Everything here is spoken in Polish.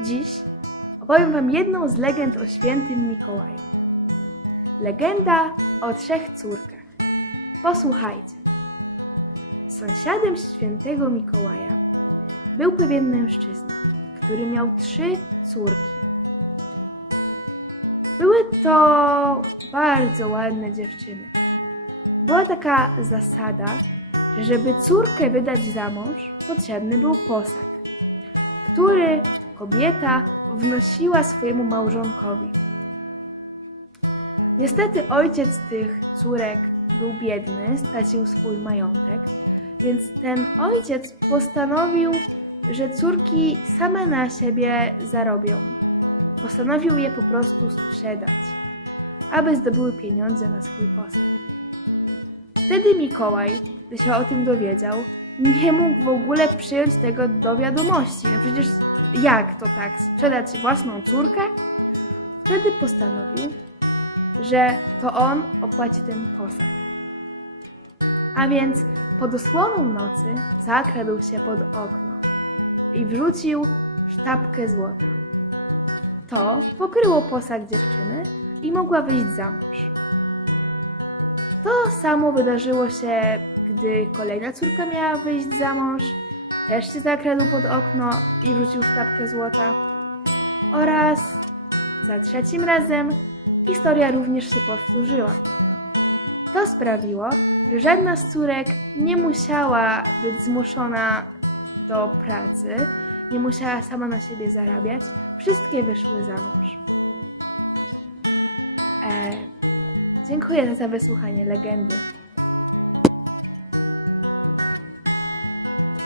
Dziś opowiem Wam jedną z legend o świętym Mikołaju. Legenda o trzech córkach. Posłuchajcie. Sąsiadem świętego Mikołaja był pewien mężczyzna, który miał trzy córki. Były to bardzo ładne dziewczyny. Była taka zasada, że żeby córkę wydać za mąż, potrzebny był posag, który kobieta wnosiła swojemu małżonkowi. Niestety ojciec tych córek był biedny, stracił swój majątek, więc ten ojciec postanowił, że córki same na siebie zarobią. Postanowił je po prostu sprzedać, aby zdobyły pieniądze na swój posag. Wtedy Mikołaj, gdy się o tym dowiedział, nie mógł w ogóle przyjąć tego do wiadomości. No przecież jak to tak? Sprzedać własną córkę? Wtedy postanowił, że to on opłaci ten posag. A więc pod osłoną nocy zakradł się pod okno i wrzucił sztabkę złota. To pokryło posag dziewczyny i mogła wyjść za mąż. To samo wydarzyło się, gdy kolejna córka miała wyjść za mąż. Też się zakradł pod okno i wrzucił sztabkę złota. Oraz za trzecim razem historia również się powtórzyła. To sprawiło, że żadna z córek nie musiała być zmuszona do pracy, nie musiała sama na siebie zarabiać. Wszystkie wyszły za mąż. E, dziękuję za wysłuchanie legendy.